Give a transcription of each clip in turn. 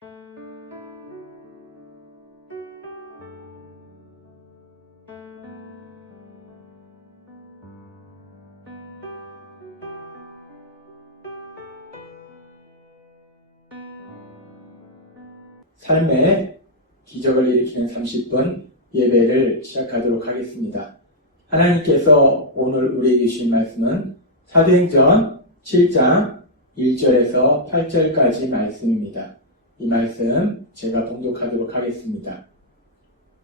삶의 기적을 일으키는 30분 예배를 시작하도록 하겠습니다. 하나님께서 오늘 우리에게 주신 말씀은 사도행전 7장 1절에서 8절까지 말씀입니다. 이 말씀 제가 봉독하도록 하겠습니다.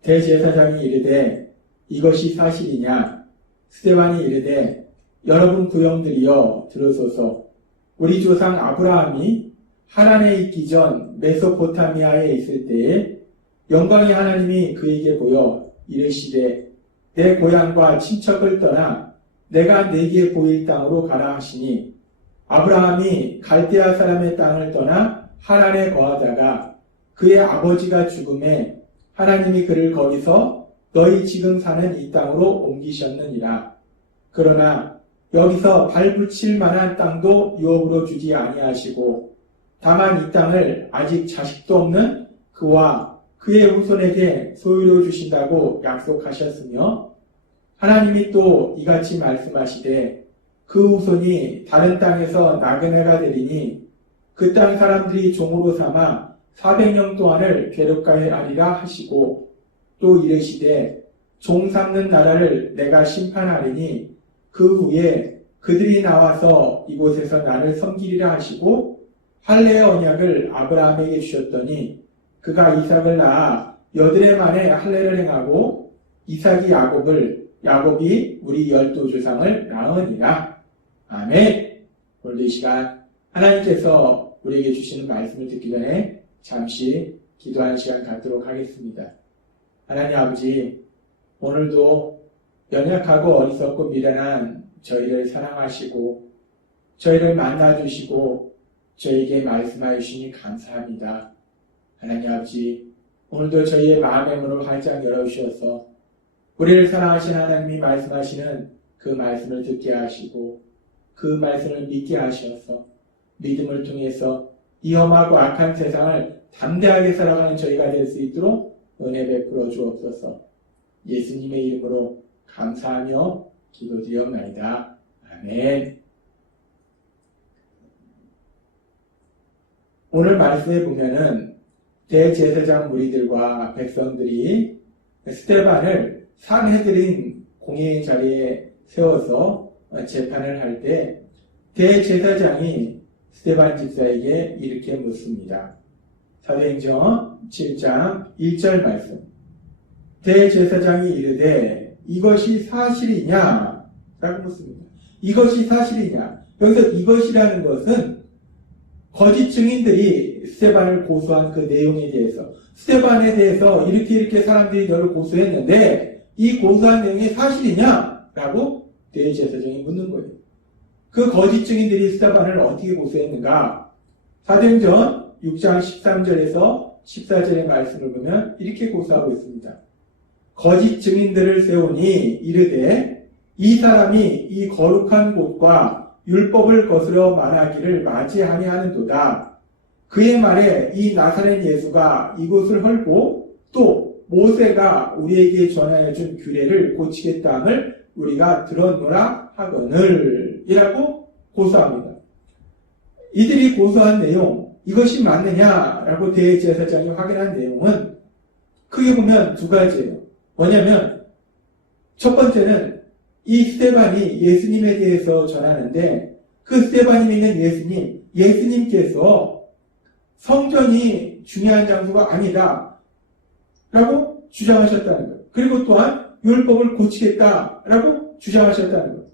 대제사장이 이르되 이것이 사실이냐? 스데반이 이르되 여러분 구형들이여 들으소서. 우리 조상 아브라함이 하란에 있기 전 메소포타미아에 있을 때에 영광의 하나님이 그에게 보여 이르시되 내 고향과 친척을 떠나 내가 네게 보일 땅으로 가라 하시니 아브라함이 갈대아 사람의 땅을 떠나 하란에 거하다가 그의 아버지가 죽음에 하나님이 그를 거기서 너희 지금 사는 이 땅으로 옮기셨느니라. 그러나 여기서 발붙일 만한 땅도 유업으로 주지 아니하시고 다만 이 땅을 아직 자식도 없는 그와 그의 후손에게 소유로 주신다고 약속하셨으며 하나님이 또 이같이 말씀하시되 그 후손이 다른 땅에서 나그네가 되리니 그 땅 사람들이 종으로 삼아 400년 동안을 괴롭게 하리라 하시고 또 이르시되 종 삼는 나라를 내가 심판하리니 그 후에 그들이 나와서 이곳에서 나를 섬기리라 하시고 할례의 언약을 아브라함에게 주셨더니 그가 이삭을 낳아 여드레 만에 할례를 행하고 이삭이 야곱을 야곱이 우리 12조상을 낳으니라. 아멘. 오늘 이 시간 하나님께서 우리에게 주시는 말씀을 듣기 전에 잠시 기도하는 시간 갖도록 하겠습니다. 하나님 아버지, 오늘도 연약하고 어리석고 미련한 저희를 사랑하시고 저희를 만나주시고 저희에게 말씀하여 주시니 감사합니다. 하나님 아버지, 오늘도 저희의 마음의 문을 활짝 열어주셔서 우리를 사랑하신 하나님이 말씀하시는 그 말씀을 듣게 하시고 그 말씀을 믿게 하셔서 믿음을 통해서 이 험하고 악한 세상을 담대하게 살아가는 저희가 될 수 있도록 은혜 베풀어 주옵소서. 예수님의 이름으로 감사하며 기도드리옵나이다. 아멘. 오늘 말씀에 보면은 대제사장 무리들과 백성들이 스데반을 상헤드린 공회의 자리에 세워서 재판을 할 때 대제사장이 스데반 집사에게 이렇게 묻습니다. 사도행전 7장 1절 말씀. 대제사장이 이르되 이것이 사실이냐? 라고 묻습니다. 이것이 사실이냐? 여기서 이것이라는 것은 거짓 증인들이 스데반을 고소한 그 내용에 대해서 스데반에 대해서 이렇게 사람들이 너를 고소했는데 이 고소한 내용이 사실이냐? 라고 대제사장이 묻는 거예요. 그 거짓 증인들이 스데반을 어떻게 고소했는가? 사도행전 6장 13절에서 14절의 말씀을 보면 이렇게 고소하고 있습니다. 거짓 증인들을 세우니 이르되 이 사람이 이 거룩한 곳과 율법을 거스려 말하기를 맞이하니 하는도다. 그의 말에 이 나사렛 예수가 이곳을 헐고 또 모세가 우리에게 전하여 준 규례를 고치겠다 함을 우리가 들었노라 하거늘 이라고 고소합니다. 이들이 고소한 내용 이것이 맞느냐라고 대제사장이 확인한 내용은 크게 보면 두 가지예요. 뭐냐면 첫 번째는 이 스데반이 예수님에 대해서 전하는데 그 스데반이 믿는 예수님께서 성전이 중요한 장소가 아니다 라고 주장하셨다는 것. 그리고 또한 율법을 고치겠다라고 주장하셨다는 것.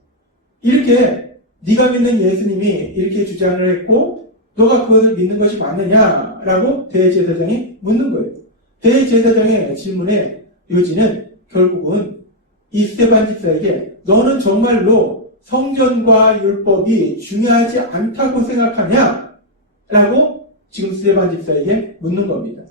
이렇게 네가 믿는 예수님이 이렇게 주장을 했고 너가 그것을 믿는 것이 맞느냐라고 대제사장이 묻는 거예요. 대제사장의 질문의 요지는 결국은 이 스데반 집사에게 너는 정말로 성전과 율법이 중요하지 않다고 생각하냐? 라고 지금 스데반 집사에게 묻는 겁니다.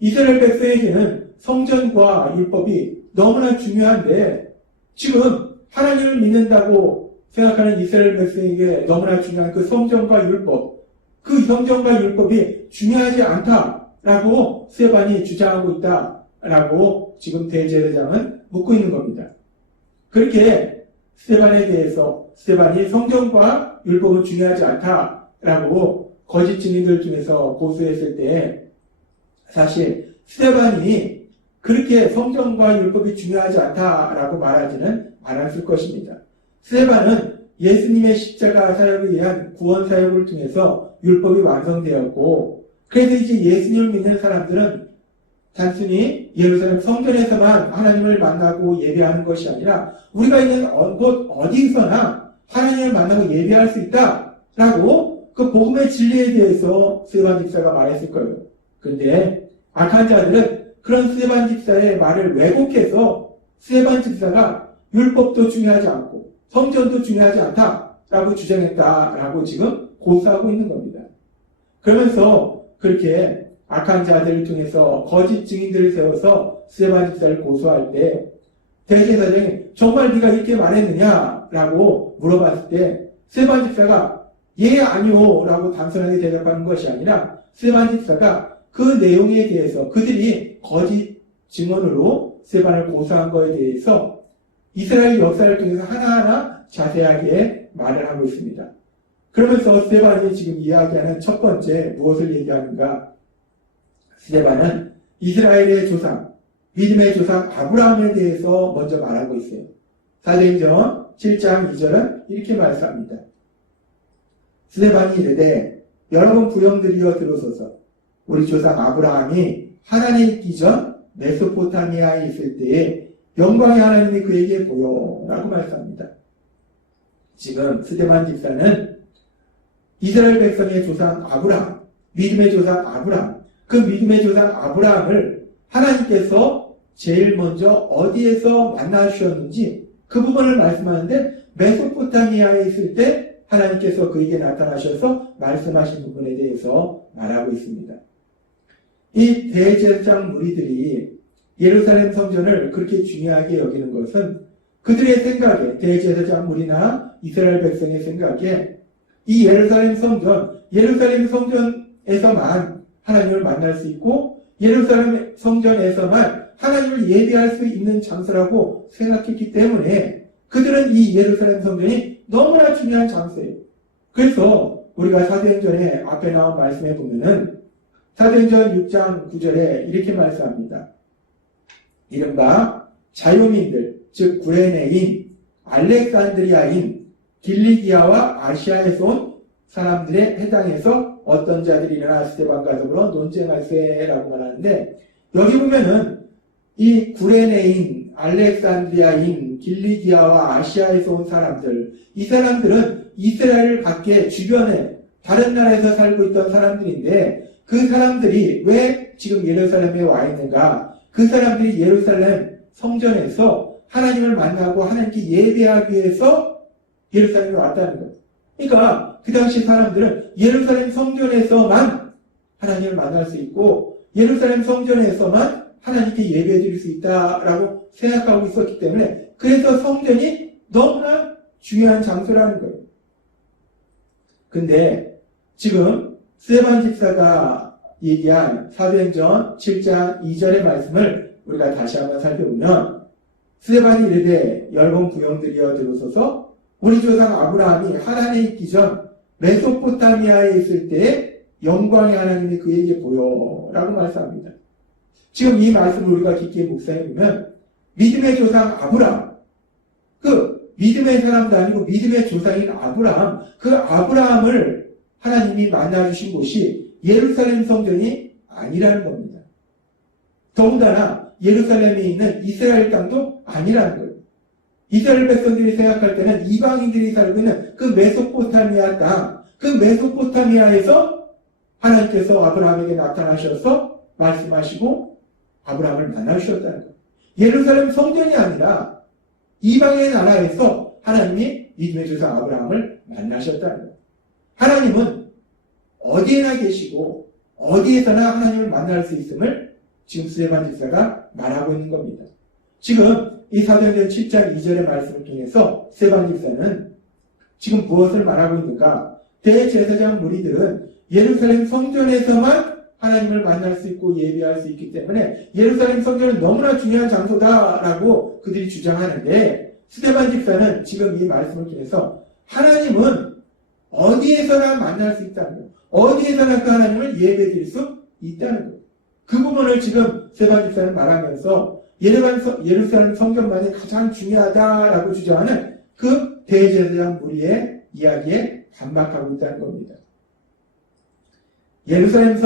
이스라엘 백성에게는 성전과 율법이 너무나 중요한데 지금 하나님을 믿는다고 생각하는 이스라엘 백성에게 너무나 중요한 그 성전과 율법, 그 성전과 율법이 중요하지 않다. 라고 스데반이 주장하고 있다라고 지금 대제사장은 묻고 있는 겁니다. 그렇게 스데반에 대해서 스데반이 성경과 율법은 중요하지 않다라고 거짓 증인들 중에서 고소했을 때 사실 스데반이 그렇게 성경과 율법이 중요하지 않다라고 말하지는 않았을 것입니다. 스데반은 예수님의 십자가 사역에 의한 구원 사역을 통해서 율법이 완성되었고, 그래서 이제 예수님을 믿는 사람들은 단순히 예루살렘 성전에서만 하나님을 만나고 예배하는 것이 아니라 우리가 있는 곳 어디서나 하나님을 만나고 예배할 수 있다라고 그 복음의 진리에 대해서 스데반 집사가 말했을 거예요. 그런데 악한 자들은 그런 스데반 집사의 말을 왜곡해서 스데반 집사가 율법도 중요하지 않고 성전도 중요하지 않다라고 주장했다라고 지금 고소하고 있는 겁니다. 그러면서 그렇게 악한 자들을 통해서 거짓 증인들을 세워서 스데반 집사를 고소할 때 대제사장이 정말 네가 이렇게 말했느냐라고 물어봤을 때 스데반 집사가 예 아니요 라고 단순하게 대답하는 것이 아니라 스데반 집사가 그 내용에 대해서 그들이 거짓 증언으로 스데반을 고소한 것에 대해서 이스라엘 역사를 통해서 하나하나 자세하게 말을 하고 있습니다. 그러면서 스데반이 지금 이야기하는 첫 번째 무엇을 얘기하는가? 스데반은 이스라엘의 조상, 믿음의 조상 아브라함에 대해서 먼저 말하고 있어요. 사도행전 7장 2절은 이렇게 말씀합니다. 스데반이 이르되 여러분 부형들이여 들으소서. 우리 조상 아브라함이 하나님에 있기 전 메소포타미아에 있을 때에 영광의 하나님이 그에게 보여라고 말씀합니다. 지금 스데반 집사는 이스라엘 백성의 조상 아브라함, 믿음의 조상 아브라함, 그 믿음의 조상 아브라함을 하나님께서 제일 먼저 어디에서 만나주셨는지 그 부분을 말씀하는데 메소포타미아에 있을 때 하나님께서 그에게 나타나셔서 말씀하신 부분에 대해서 말하고 있습니다. 이 대제사장 무리들이 예루살렘 성전을 그렇게 중요하게 여기는 것은 그들의 생각에, 대제사장 무리나 이스라엘 백성의 생각에 이 예루살렘 성전에서만 하나님을 만날 수 있고 예루살렘 성전에서만 하나님을 예배할 수 있는 장소라고 생각했기 때문에 그들은 이 예루살렘 성전이 너무나 중요한 장소예요. 그래서 우리가 사도행전에 앞에 나온 말씀에 보면은 사도행전 6장 9절에 이렇게 말씀합니다. 이른바 자유민들, 즉 구레네인, 알렉산드리아인, 길리기아와 아시아에서 온 사람들의 해당해서 어떤 자들이 일어나 스데반과 더불어 논쟁할세라고 말하는데, 여기 보면은 이 구레네인, 알렉산드리아인, 길리기아와 아시아에서 온 사람들, 이 사람들은 이스라엘 밖에 주변에 다른 나라에서 살고 있던 사람들인데 그 사람들이 왜 지금 예루살렘에 와 있는가? 그 사람들이 예루살렘 성전에서 하나님을 만나고 하나님께 예배하기 위해서 예루살렘에 왔다는 거예요. 그러니까 그 당시 사람들은 예루살렘 성전에서만 하나님을 만날 수 있고 예루살렘 성전에서만 하나님께 예배해 드릴 수 있다라고 생각하고 있었기 때문에 그래서 성전이 너무나 중요한 장소라는 거예요. 근데 지금 스데반 집사가 얘기한 사도행전 7장 2절의 말씀을 우리가 다시 한번 살펴보면 스데반이 이르되 여러분 부형들이여 들으소서. 우리 조상 아브라함이 하란에 있기 전 메소포타미아에 있을 때에 영광의 하나님이 그에게 보여라고 말씀합니다. 지금 이 말씀을 우리가 깊게 묵상해보면 믿음의 조상 아브라함, 그 믿음의 사람도 아니고 믿음의 조상인 아브라함, 그 아브라함을 하나님이 만나주신 곳이 예루살렘 성전이 아니라는 겁니다. 더군다나 예루살렘에 있는 이스라엘 땅도 아니라는 거예요. 이스라엘 백성들이 생각할 때는 이방인들이 살고 있는 그 메소포타미아 땅, 그 메소포타미아에서 하나님께서 아브라함에게 나타나셔서 말씀하시고 아브라함을 만나주셨다는 거예요. 예루살렘 성전이 아니라 이방의 나라에서 하나님이 믿음의 조상 아브라함을 만나셨다는 거예요. 하나님은 어디에나 계시고 어디에서나 하나님을 만날 수 있음을 지금 스데반 집사가 말하고 있는 겁니다. 지금 이 사도행전 7장 2절의 말씀을 통해서 스데반 집사는 지금 무엇을 말하고 있는가? 대제사장 무리들은 예루살렘 성전에서만 하나님을 만날 수 있고 예배할 수 있기 때문에 예루살렘 성전은 너무나 중요한 장소다라고 그들이 주장하는데, 스데반 집사는 지금 이 말씀을 통해서 하나님은 어디에서나 만날 수 있다는 거예요. 어디에서나 그 하나님을 예배드릴 수 있다는 거예요. 그 부분을 지금 스데반 집사는 말하면서 예루살렘 성전만이 가장 중요하다라고 주장하는 그 대제사장 무리의 이야기에 반박하고 있다는 겁니다. 예루살렘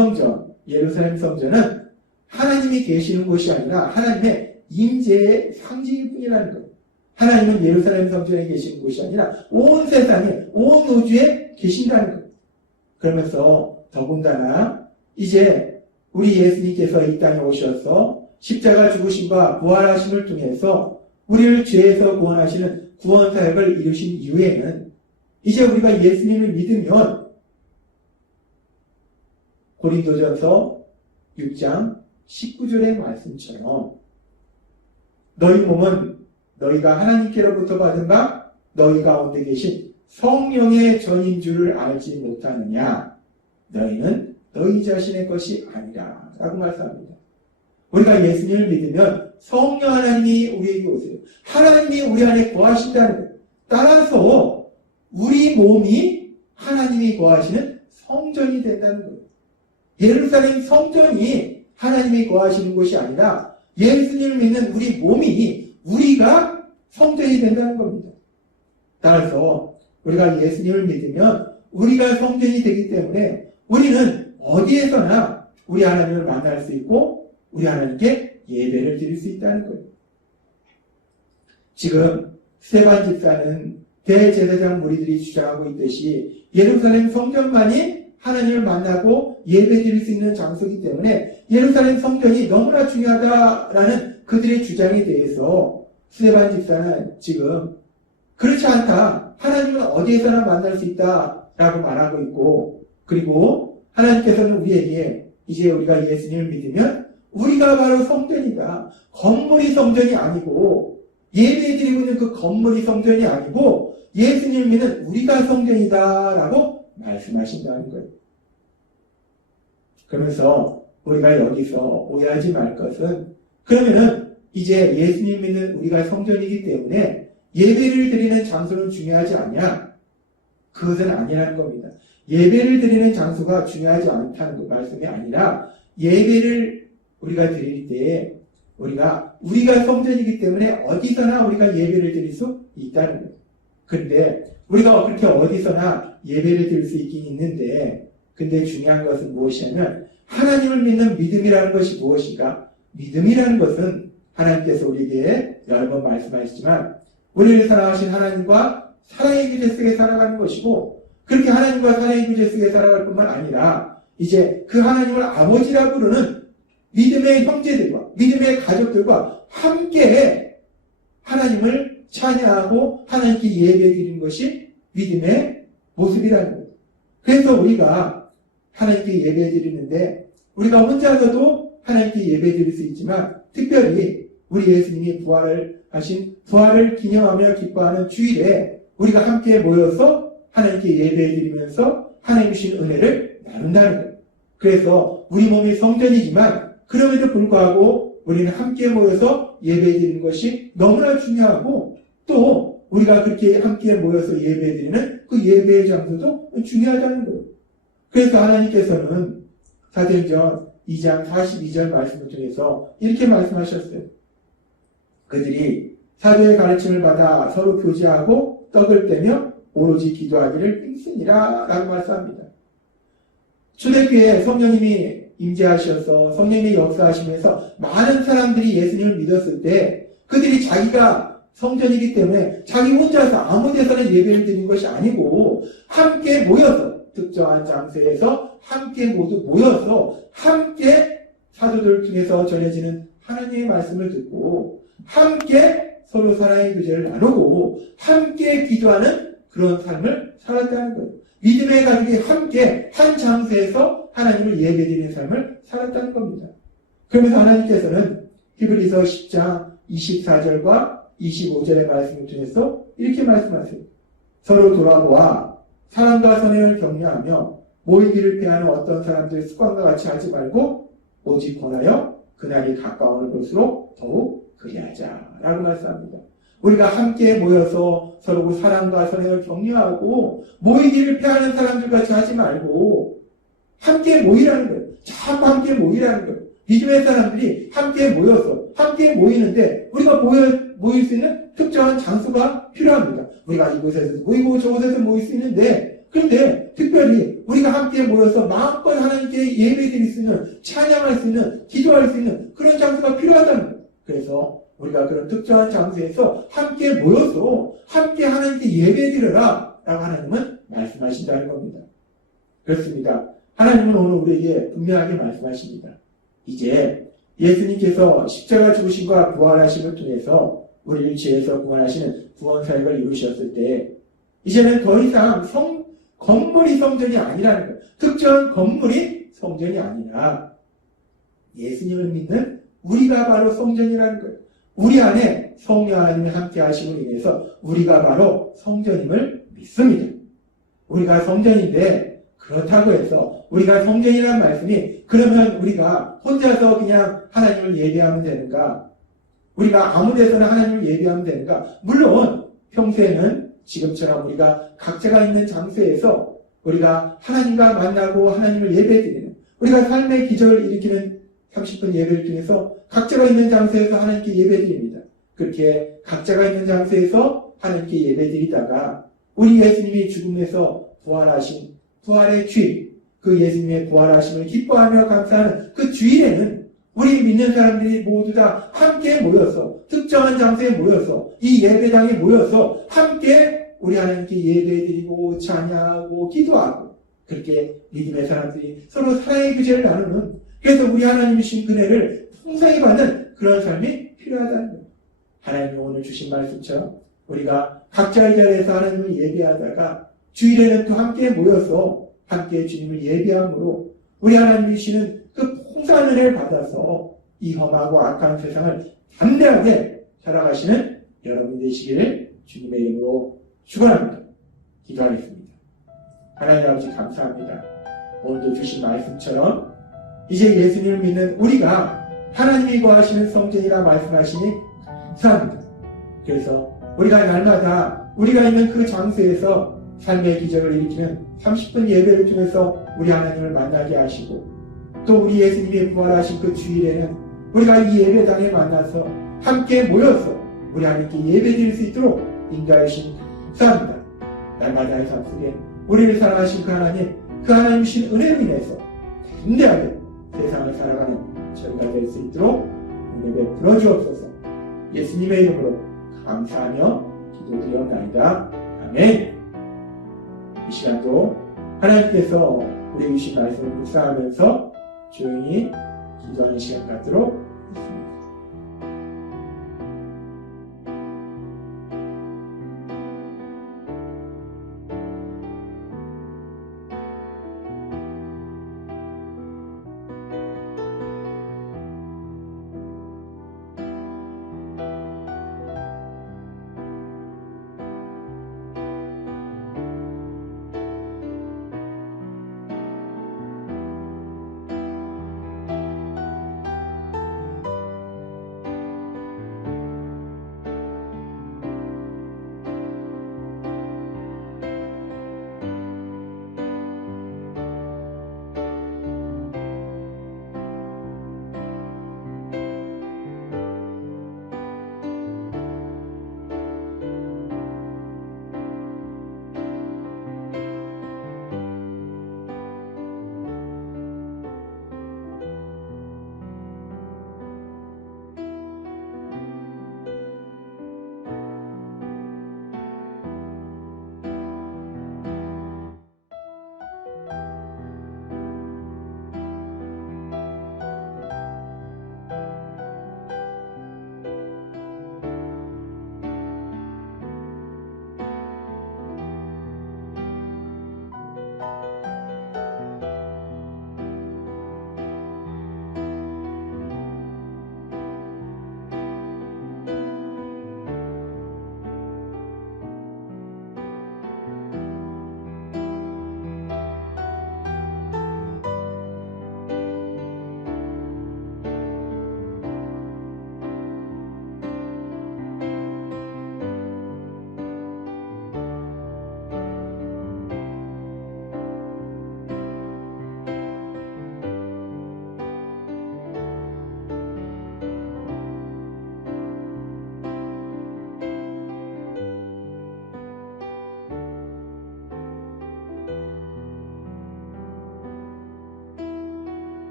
성전은 하나님이 계시는 곳이 아니라 하나님의 임재의 상징일 뿐이라는 거예요. 하나님은 예루살렘 성전에 계시는 곳이 아니라 온 세상에, 온 우주에 계신다는 거예요. 그러면서 더군다나 이제 우리 예수님께서 이 땅에 오셔서 십자가 죽으심과 부활하심을 통해서 우리를 죄에서 구원하시는 구원 사역을 이루신 이후에는 이제 우리가 예수님을 믿으면 고린도전서 6장 19절의 말씀처럼 너희 몸은 너희가 하나님께로부터 받은 바 너희 가운데 계신 성령의 전인 줄을 알지 못하느냐. 너희는 너희 자신의 것이 아니라 라고 말씀합니다. 우리가 예수님을 믿으면 성령 하나님이 우리에게 오세요. 하나님이 우리 안에 거하신다는 거예요. 따라서 우리 몸이 하나님이 거하시는 성전이 된다는 거예요. 예루살렘 성전이 하나님이 거하시는 곳이 아니라 예수님을 믿는 우리 몸이 우리가 성전이 된다는 겁니다. 따라서 우리가 예수님을 믿으면 우리가 성전이 되기 때문에 우리는 어디에서나 우리 하나님을 만날 수 있고 우리 하나님께 예배를 드릴 수 있다는 거예요. 지금 스데반 집사는 대제사장 무리들이 주장하고 있듯이 예루살렘 성전만이 하나님을 만나고 예배드릴 수 있는 장소이기 때문에 예루살렘 성전이 너무나 중요하다라는 그들의 주장에 대해서 스데반 집사는 지금 그렇지 않다. 하나님은 어디에서나 만날 수 있다라고 말하고 있고, 그리고 하나님께서는 우리에게 이제 우리가 예수님을 믿으면 우리가 바로 성전이다. 건물이 성전이 아니고 예배드리고 있는 그 건물이 성전이 아니고 예수님을 믿는 우리가 성전이다라고 말씀하신다는 거예요. 그러면서 우리가 여기서 오해하지 말 것은, 그러면은 이제 예수님 믿는 우리가 성전이기 때문에 예배를 드리는 장소는 중요하지 않냐? 그것은 아니라는 겁니다. 예배를 드리는 장소가 중요하지 않다는 그 말씀이 아니라 예배를 우리가 드릴 때 우리가 성전이기 때문에 어디서나 우리가 예배를 드릴 수 있다는 거예요. 그런데 우리가 그렇게 어디서나 예배를 드릴 수 있긴 있는데, 근데 중요한 것은 무엇이냐면 하나님을 믿는 믿음이라는 것이 무엇인가? 믿음이라는 것은 하나님께서 우리에게 여러 번 말씀하시지만 우리를 사랑하신 하나님과 사랑의 교제 속에 살아가는 것이고, 그렇게 하나님과 사랑의 교제 속에 살아갈 뿐만 아니라 이제 그 하나님을 아버지라 부르는 믿음의 형제들과 믿음의 가족들과 함께 하나님을 찬양하고 하나님께 예배드리는 것이 믿음의 모습이라는 거예요. 그래서 우리가 하나님께 예배드리는데 우리가 혼자서도 하나님께 예배드릴 수 있지만, 특별히 우리 예수님이 부활을 기념하며 기뻐하는 주일에 우리가 함께 모여서 하나님께 예배드리면서 하나님 주신 은혜를 나눈다는 거예요. 그래서 우리 몸이 성전이지만 그럼에도 불구하고 우리는 함께 모여서 예배드리는 것이 너무나 중요하고, 또 우리가 그렇게 함께 모여서 예배드리는 그 예배의 장소도 중요하다는 거예요. 그래서 하나님께서는 사도행전 2장 42절 말씀을 통해서 이렇게 말씀하셨어요. 그들이 사도의 가르침을 받아 서로 교제하고 떡을 떼며 오로지 기도하기를 힘쓰니라 라고 말씀합니다. 초대교회에 성령님이 임재하셔서 성령님이 역사하시면서 많은 사람들이 예수님을 믿었을 때 그들이 자기가 성전이기 때문에 자기 혼자서 아무 데서나 예배를 드리는 것이 아니고 함께 모여서 특정한 장소에서 함께 모두 모여서 함께 사도들을 통해서 전해지는 하나님의 말씀을 듣고 함께 서로 사랑의 교제를 나누고 함께 기도하는 그런 삶을 살았다는 거예요. 믿음의 가족이 함께 한 장소에서 하나님을 예배드리는 삶을 살았다는 겁니다. 그러면서 하나님께서는 히브리서 10장 24절과 25절의 말씀을 통해서 이렇게 말씀하세요. 서로 돌아보아 사랑과 선행을 격려하며 모이기를 피하는 어떤 사람들의 습관과 같이 하지 말고 오직 권하여 그날이 가까운 것으로 더욱 그리하자라고 말씀합니다. 우리가 함께 모여서 서로 사랑과 선행을 격려하고 모이기를 피하는 사람들 같이 하지 말고 함께 모이라는 거예요. 자꾸 함께 모이라는 거예요. 믿음의 사람들이 함께 모여서 함께 모이는데 우리가 모일 수 있는 특정한 장소가 필요합니다. 우리가 이곳에서 모이고 저곳에서 모일 수 있는데 그런데 특별히 우리가 함께 모여서 마음껏 하나님께 예배드릴 수 있는 찬양할 수 있는 기도할 수 있는 그런 장소가 필요하다는 거예요. 그래서 우리가 그런 특정한 장소에서 함께 모여서 함께 하나님께 예배드려라 라고 하나님은 말씀하신다는 겁니다. 그렇습니다. 하나님은 오늘 우리에게 분명하게 말씀하십니다. 이제 예수님께서 십자가 죽으심과 부활하심을 통해서 우리를 죄에서 구원하시는 구원사역을 이루셨을 때 이제는 더 이상 건물이 성전이 아니라는 거예요. 특정한 건물이 성전이 아니라 예수님을 믿는 우리가 바로 성전이라는 거예요. 우리 안에 성령 하나님이 함께 하심으로 인해서 우리가 바로 성전임을 믿습니다. 우리가 성전인데 그렇다고 해서 우리가 성전이라는 말씀이 그러면 우리가 혼자서 그냥 하나님을 예배하면 되는가? 우리가 아무 데서나 하나님을 예배하면 되는가? 물론 평소에는 지금처럼 우리가 각자가 있는 장소에서 우리가 하나님과 만나고 하나님을 예배드리는 우리가 삶의 기적을 일으키는 30분 예배를 통해서 각자가 있는 장소에서 하나님께 예배드립니다. 그렇게 각자가 있는 장소에서 하나님께 예배드리다가 우리 예수님이 죽음에서 부활하신 부활의 주일, 그 예수님의 부활하심을 기뻐하며 감사하는 그 주일에는 우리 믿는 사람들이 모두 다 함께 모여서 특정한 장소에 모여서 이 예배당에 모여서 함께 우리 하나님께 예배드리고 찬양하고 기도하고 그렇게 믿음의 사람들이 서로 사랑의 교제를 나누는 그래서 우리 하나님이 주신 은혜를 풍성히 받는 그런 삶이 필요하다는 거예요. 하나님이 오늘 주신 말씀처럼 우리가 각자의 자리에서 하나님을 예배하다가 주일에는 또 함께 모여서 함께 주님을 예배함으로 우리 하나님이 주시는 그 풍성한 은혜를 받아서 이 험하고 악한 세상을 담대하게 살아가시는 여러분 되시기를 주님의 이름으로 축원합니다. 기도하겠습니다. 하나님 아버지 감사합니다. 오늘도 주신 말씀처럼 이제 예수님을 믿는 우리가 하나님이 거하시는 성전이라 말씀하시니 감사합니다. 그래서 우리가 날마다 우리가 있는 그 장소에서 삶의 기적을 일으키는 30분 예배를 통해서 우리 하나님을 만나게 하시고 또 우리 예수님이 부활하신 그 주일에는 우리가 이 예배당에 만나서 함께 모여서 우리 하나님께 예배드릴 수 있도록 인도하여 주신 감사합니다. 날마다의 삶 속에 우리를 사랑하신 그 하나님 주신 은혜로 인해서 담대하게 세상을 살아가는 저희가 될 수 있도록 은혜 베풀어 주옵소서. 예수님의 이름으로 감사하며 기도드리옵나이다. 아멘. 이 시간도 하나님께서 우리 주신 말씀을 묵상하면서 조용히 기도하는 시간 갖도록 하겠습니다.